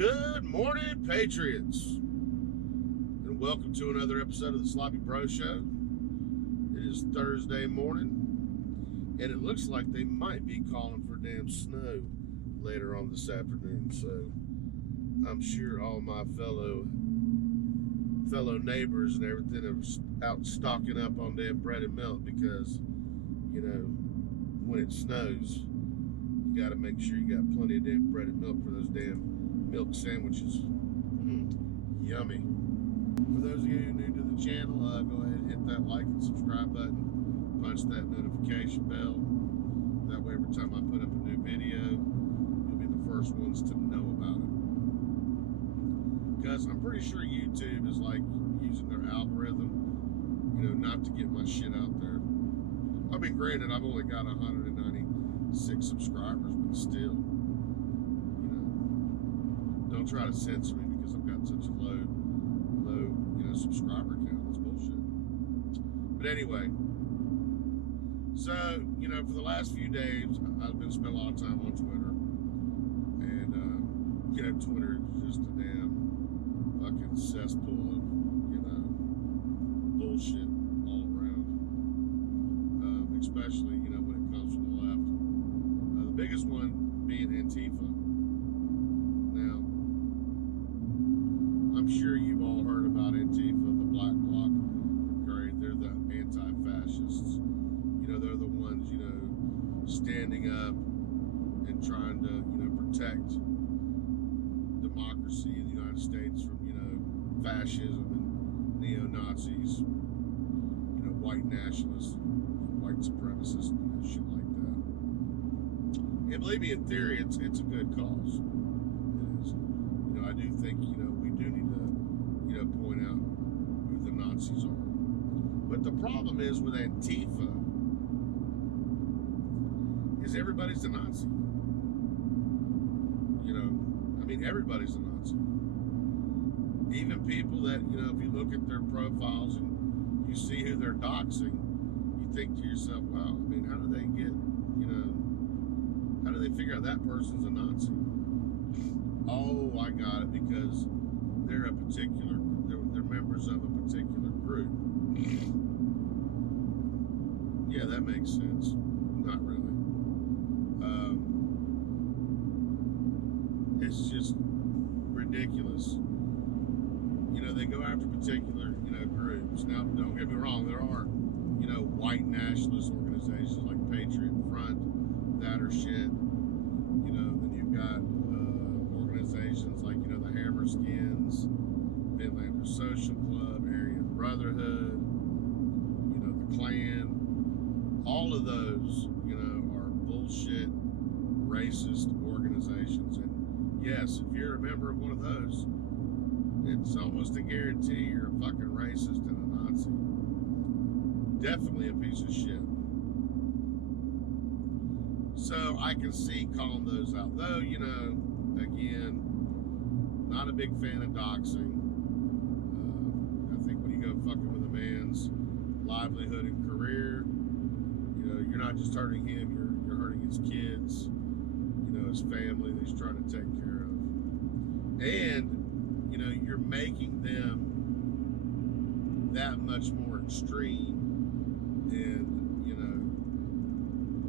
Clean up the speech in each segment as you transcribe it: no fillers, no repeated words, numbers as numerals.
Good morning, Patriots, and welcome to another episode of the Sloppy Bro Show. It is Thursday morning, and it looks like they might be calling for damn snow later on this afternoon. So I'm sure all my fellow neighbors and everything are out stocking up on damn bread and milk because, you know, when it snows, you got to make sure you got plenty of damn bread and milk for those damn milk sandwiches. Yummy. For those of you who are new to the channel, go ahead and hit that like and subscribe button. Punch that notification bell. That way every time I put up a new video, you'll be the first ones to know about it. Because I'm pretty sure YouTube is like using their algorithm, not to get my shit out there. I mean, granted, I've only got 196 subscribers, but still, don't try to censor me because I've got such a low, subscriber count. That's bullshit. But anyway, so, for the last few days, I've been spending a lot of time on Twitter. And, Twitter is just a damn fucking cesspool of, bullshit all around. Especially, when it comes from the left. The biggest one being Antifa. Now, I'm sure you've all heard about Antifa, the Black Bloc. They're the anti-fascists. They're the ones, standing up and trying to, protect democracy in the United States from, fascism and neo-Nazis, white nationalists, white supremacists, shit like that. And believe me, in theory, it's a good cause. It is. I do think, we do need to, point out who the Nazis are. But the problem is with Antifa is everybody's a Nazi. Everybody's a Nazi. Even people that, if you look at their profiles and you see who they're doxing, you think to yourself, wow, how do they get, how do they figure out that person's a Nazi? Oh, I got it, because they're members of a particular group. Yeah, that makes sense. Not really. It's just ridiculous. They go after particular, groups. Now, don't get me wrong, there are, white nationalist organizations like Patriot Front that are shit. Then you've got organizations like, the Hammerskins, Finlander Social Club, Aryan Brotherhood, the Klan. All of those, are bullshit, racist organizations. And yes, if you're a member of one of those, it's almost a guarantee you're a fucking racist and a Nazi. Definitely a piece of shit. So I can see calling those out. Though, again, not a big fan of doxing. I think when you go fucking with a man's livelihood and career, you're not just hurting him, you're hurting his kids, his family that he's trying to take care of. And, you're making them that much more extreme. And,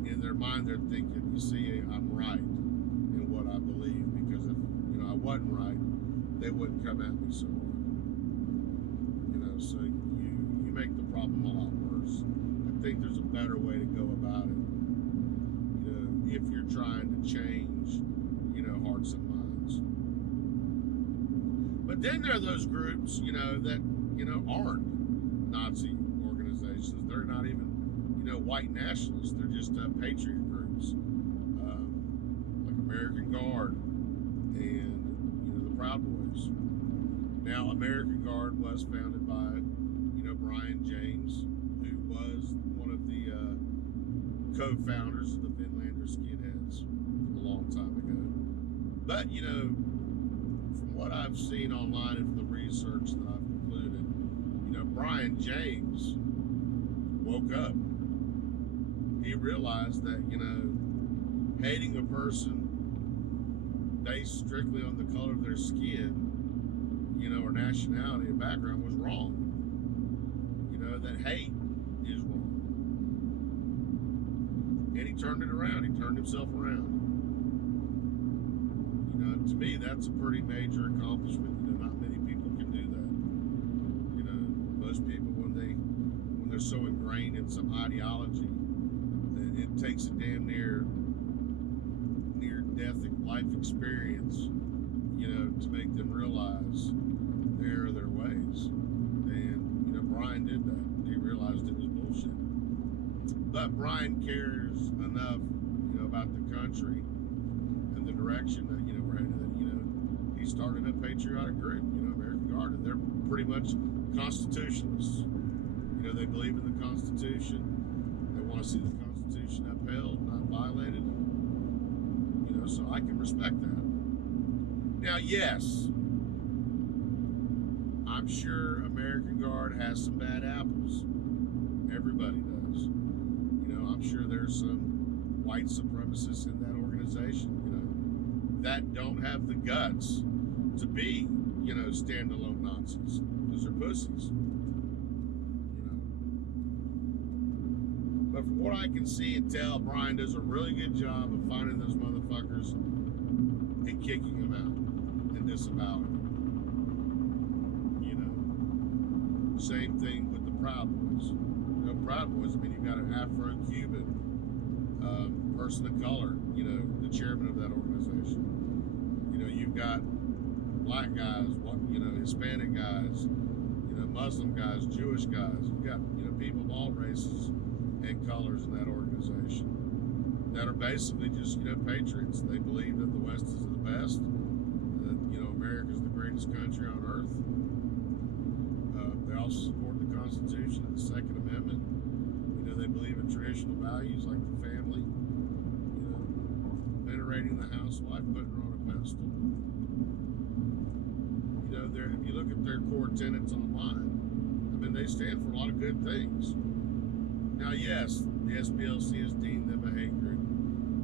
in their mind, they're thinking, you see, I'm right in what I believe, because if, I wasn't right, they wouldn't come at me so hard. So you make the problem a lot worse. I think there's a better way to go about it, if you're trying to change, hearts and minds. But then there are those groups, that, aren't Nazi organizations. They're not even, white nationalists. They're just patriot groups, like American Guard and, the Proud Boys. Now, American Guard was founded by, Brian James, who was one of the co-founders of the Finlander Skinheads a long time ago. But, from what I've seen online and from the research that I've concluded, Brian James woke up. He realized that, hating a person based strictly on the color of their skin, or nationality or background was wrong. That hate is wrong. And he turned it around. He turned himself around. To me, that's a pretty major accomplishment. Not many people can do that. Most people, when they're so ingrained in some ideology, it takes a damn near death life experience, to make them realize the error of their ways. And Brian did that. He realized it was bullshit. But Brian cares enough, about the country and the direction that we're headed. That he started a patriotic group, American Guard, and they're pretty much constitutionalists. They believe in the Constitution. They want to see the Constitution upheld, not violated. So I can respect that. Now, yes, I'm sure American Guard has some bad apples. Everybody does. I'm sure there's some white supremacists in that organization, that don't have the guts to be, standalone Nazis. Those are pussies. But from what I can see and tell, Brian does a really good job of finding those motherfuckers and kicking them out and disavowing them. Same thing with the Proud Boys. Proud Boys, you've got an Afro-Cuban person of color, the chairman of that organization. You've got black guys, Hispanic guys, Muslim guys, Jewish guys. You've got, people of all races and colors in that organization that are basically just, patriots. They believe that the West is the best, that, America is the greatest country on earth. They also support the Constitution and the Second Amendment. They believe in traditional values like the family, venerating the housewife, putting her on a pedestal. If you look at their core tenets online, they stand for a lot of good things. Now, yes, the SPLC has deemed them a hate group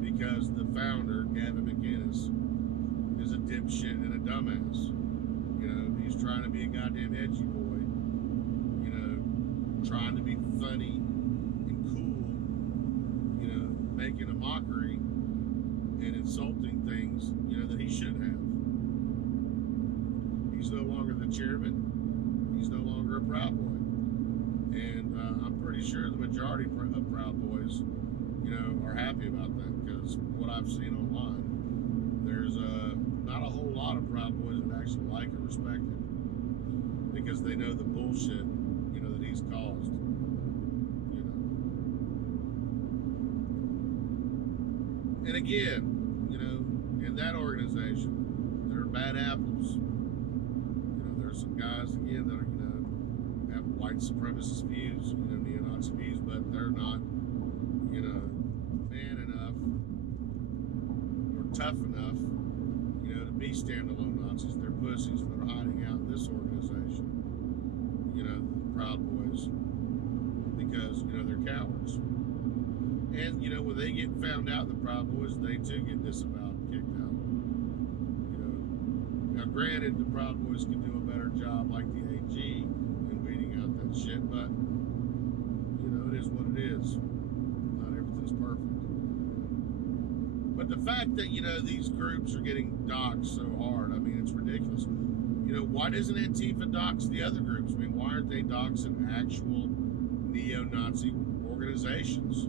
because the founder, Gavin McInnes, is a dipshit and a dumbass. He's trying to be a goddamn edgy boy, trying to be funny and cool, making a mockery and insulting things, that he shouldn't have. He's no longer the chairman. He's no longer a Proud Boy. And I'm pretty sure the majority of Proud Boys, are happy about that, because what I've seen online, there's not a whole lot of Proud Boys that actually like or respect him, because they know the bullshit, that he's caused. And again, in that organization, there are bad apples. There's some guys, again, that are, have white supremacist views, neo-Nazi views, but they're not, man enough or tough enough, to be standalone Nazis. They're pussies, and they're hiding out in this organization, the Proud Boys, because, they're cowards. And, when they get found out, the Proud Boys, they too get disavowed and kicked out. Now, granted, the Proud Boys can do a better job, like the AG, in weeding out that shit, but, it is what it is. Not everything's perfect. But the fact that, these groups are getting doxxed so hard, it's ridiculous. Why doesn't Antifa dox the other groups? Why aren't they doxing actual neo-Nazi organizations?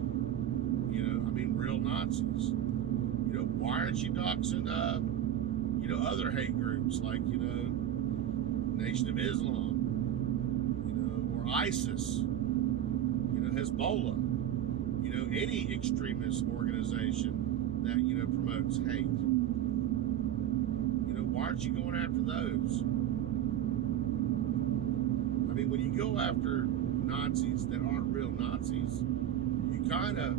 Real Nazis. Why aren't you doxing, other hate groups like, Nation of Islam, or ISIS, Hezbollah, any extremist organization that, promotes hate. Why aren't you going after those? When you go after Nazis that aren't real Nazis, you kind of,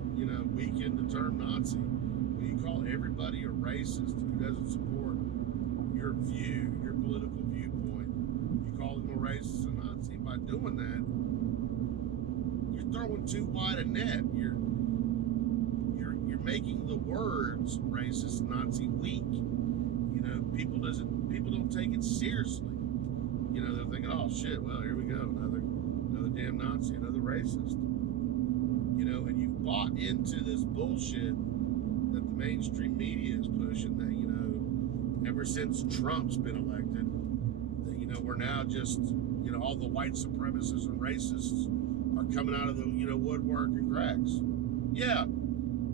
weaken the term Nazi. When you call everybody a racist who doesn't support your view, your political viewpoint, you call them a racist and Nazi. By doing that, you're throwing too wide a net. You're making the words racist, Nazi weak. take it seriously. You know, they're thinking, oh shit, well, here we go, another damn Nazi, another racist. You know, and you've bought into this bullshit that the mainstream media is pushing, that, you know, ever since Trump's been elected, that, you know, we're now just, you know, all the white supremacists and racists are coming out of the, you know, woodwork and cracks. Yeah,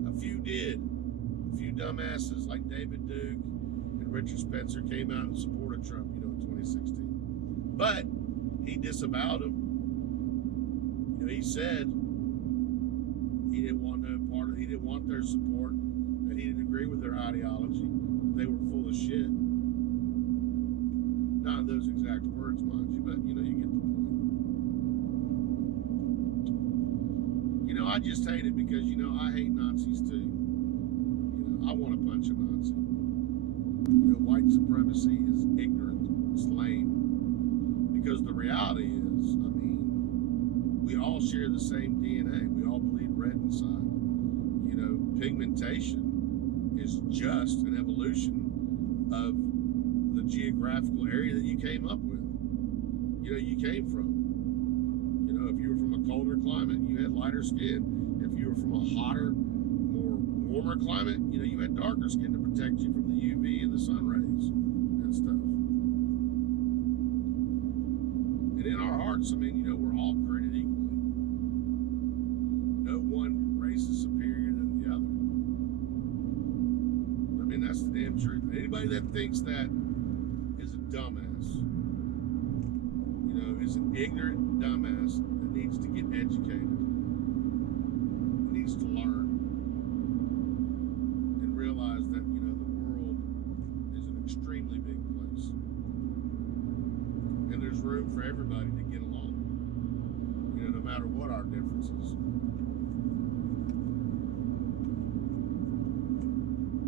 a few did. A few dumbasses like David Duke and Richard Spencer came out and supported Trump, you know, in 2016. But he disavowed them. You know, he said he didn't want no part of, he didn't want their support, that he didn't agree with their ideology, that they were full of shit. Not in those exact words, mind you, but, you know, you get the point. You know, I just hate it because, you know, I hate Nazis too. You know, I want to punch a Nazi. You know, white supremacy is ignorant. It's lame. Because the reality is, I mean, we all share the same DNA. We all bleed red inside. You know, pigmentation is just an evolution of the geographical area that you came up with. You know, you came from. You know, if you were from a colder climate, you had lighter skin. If you were from a hotter, more warmer climate, you know, you had darker skin to protect you from the UV and the sun rays and stuff. And in our hearts, I mean, you know, we're all created equally. No one race is superior than the other. I mean, that's the damn truth. Anybody that thinks that is a dumbass. You know, is an ignorant dumbass that needs to get educated. Needs to learn. And realize that, you know, the world is an extremely big place. And there's room for everybody to get along. You know, no matter what our differences.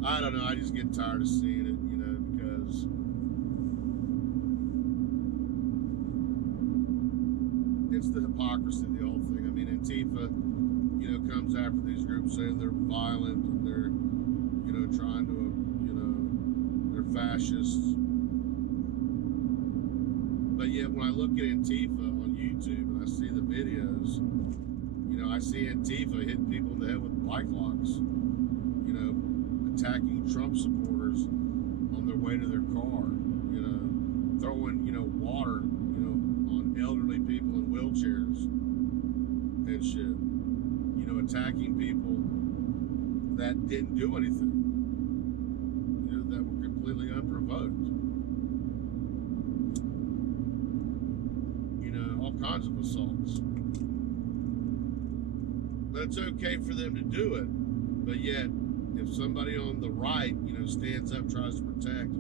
I don't know, I just get tired of seeing it, you know, because it's the hypocrisy of the whole thing. I mean, Antifa, you know, comes after these groups saying they're violent and they're, you know, trying to, you know, they're fascists. But yet when I look at Antifa on YouTube and I see the videos, you know, I see Antifa hitting people in the head with bike locks, you know, attacking Trump supporters on their way to their car, you know, throwing, you know, water, you know, on elderly people in wheelchairs and shit. You know, attacking people that didn't do anything, you know, that were completely unprovoked. You know, all kinds of assaults. But it's okay for them to do it, but yet, if somebody on the right, you know, stands up, tries to protect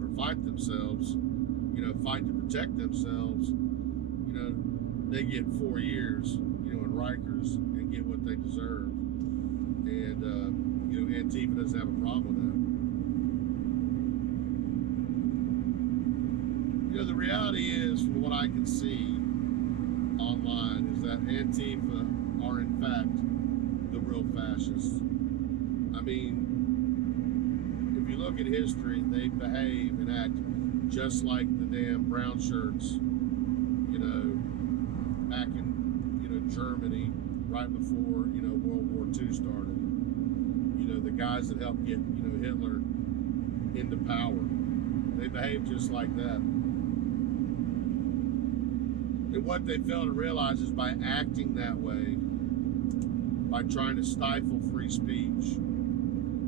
or fight themselves, you know, fight to protect themselves, you know, they get 4 years, you know, in Rikers and get what they deserve. And, you know, Antifa doesn't have a problem with that. You know, the reality is, from what I can see online, is that Antifa are, in fact, the real fascists. I mean, if you look at history, they behave and act just like the damn brown shirts, you know, back in, you know, Germany, right before, you know, World War II started. You know, the guys that helped get, you know, Hitler into power. They behave just like that. And what they fail to realize is by acting that way, by trying to stifle free speech,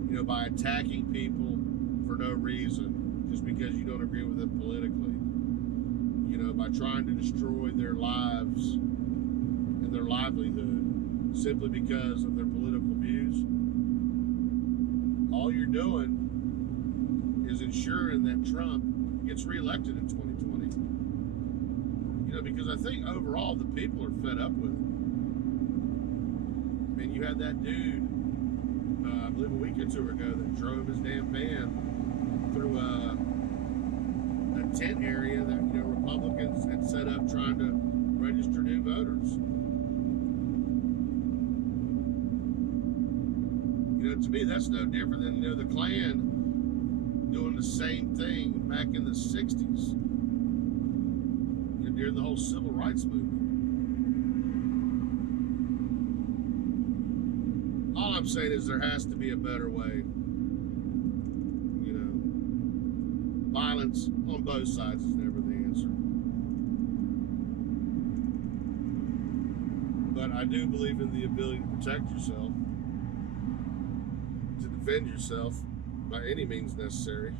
you know, by attacking people for no reason, just because you don't agree with them politically, you know, by trying to destroy their lives and their livelihood simply because of their political views, all you're doing is ensuring that Trump gets reelected in 2020. You know, because I think overall the people are fed up with it. I mean, you had that dude, I believe a week or two ago, that drove his damn van through a tent area that, you know, Republicans had set up trying to register new voters. You know, to me, that's no different than, you know, the Klan doing the same thing back in the 60s, during the whole civil rights movement. All I'm saying is there has to be a better way. You know, violence on both sides is never the answer. But I do believe in the ability to protect yourself, to defend yourself by any means necessary.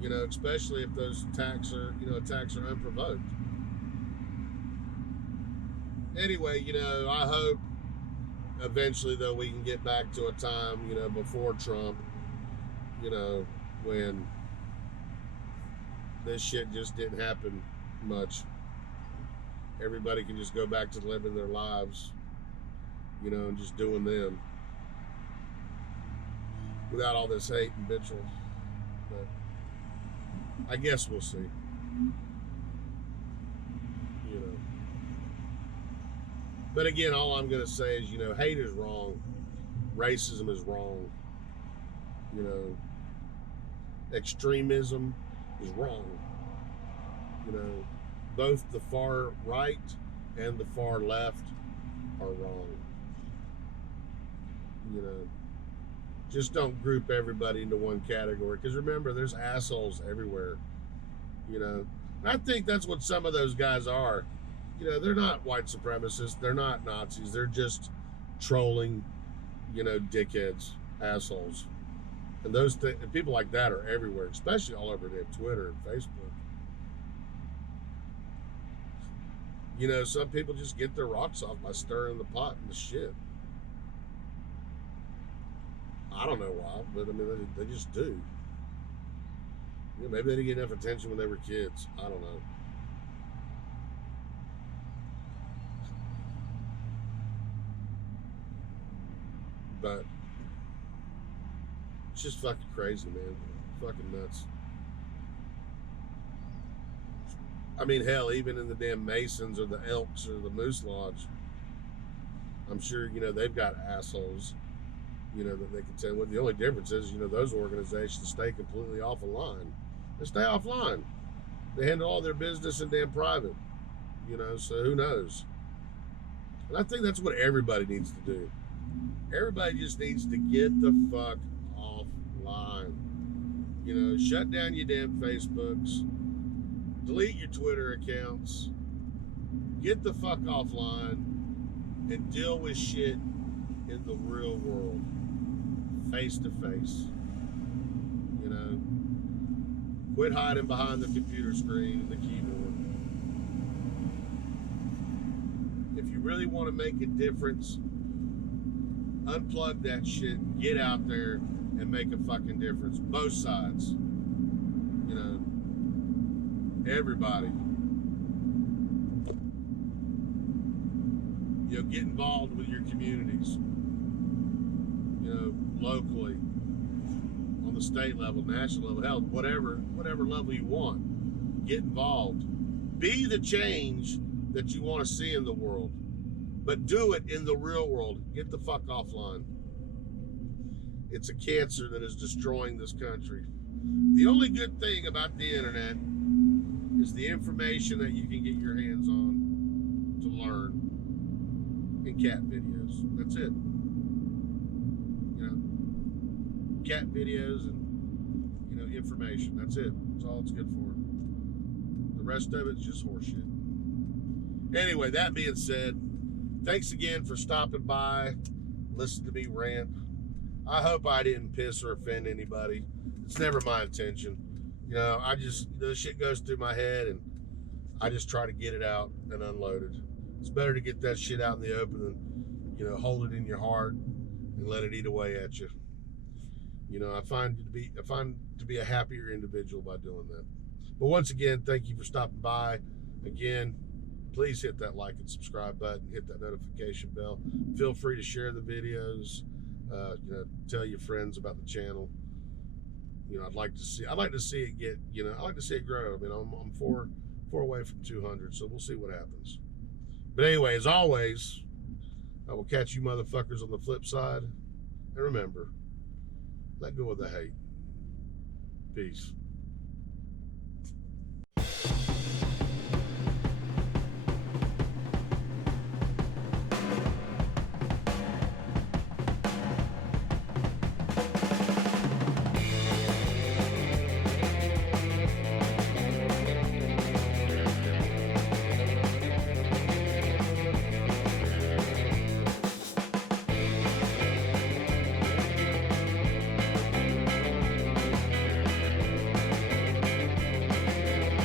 You know, especially if those attacks are unprovoked. Anyway, you know, I hope eventually, though, we can get back to a time, you know, before Trump, you know, when this shit just didn't happen much. Everybody can just go back to living their lives, you know, and just doing them without all this hate and vitriol. But I guess we'll see. You know. But again, all I'm going to say is, you know, hate is wrong. Racism is wrong. You know, extremism is wrong. You know, both the far right and the far left are wrong. You know, just don't group everybody into one category, because remember, there's assholes everywhere. You know, I think that's what some of those guys are. You know, they're not white supremacists, they're not Nazis, they're just trolling, you know, dickheads, assholes. And those people like that are everywhere, especially all over Twitter and Facebook. You know, some people just get their rocks off by stirring the pot and the shit. I don't know why, but I mean, they just do. You know, maybe they didn't get enough attention when they were kids. I don't know. But it's just fucking crazy, man. Fucking nuts. I mean, hell, even in the damn Masons or the Elks or the Moose Lodge, I'm sure, you know, they've got assholes, you know, that they can tell. Well, the only difference is, you know, those organizations stay completely off of line. They stay offline. They handle all their business in damn private, you know, so who knows? And I think that's what everybody needs to do. Everybody just needs to get the fuck offline. You know, shut down your damn Facebooks, delete your Twitter accounts, get the fuck offline, and deal with shit in the real world, face to face. You know, quit hiding behind the computer screen and the keyboard. If you really want to make a difference, unplug that shit, get out there and make a fucking difference. Both sides. You know, everybody. You know, get involved with your communities. You know, locally, on the state level, national level, hell, whatever level you want. Get involved. Be the change that you want to see in the world. But do it in the real world. Get the fuck offline. It's a cancer that is destroying this country. The only good thing about the internet is the information that you can get your hands on to learn in cat videos. That's it. You know, cat videos and, you know, information. That's it. That's all it's good for. The rest of it's just horseshit. Anyway, that being said, thanks again for stopping by, listen to me rant. I hope I didn't piss or offend anybody. It's never my intention. You know, the shit goes through my head and I just try to get it out and unload it. It's better to get that shit out in the open than, you know, hold it in your heart and let it eat away at you. You know, I find to be a happier individual by doing that. But once again, thank you for stopping by. Again, please hit that like and subscribe button, hit that notification bell. Feel free to share the videos, you know, tell your friends about the channel. You know, I'd like to see it get, you know, I'd like to see it grow. I mean, I'm four away from 200, so we'll see what happens. But anyway, as always, I will catch you motherfuckers on the flip side. And remember, Let go of the hate. Peace.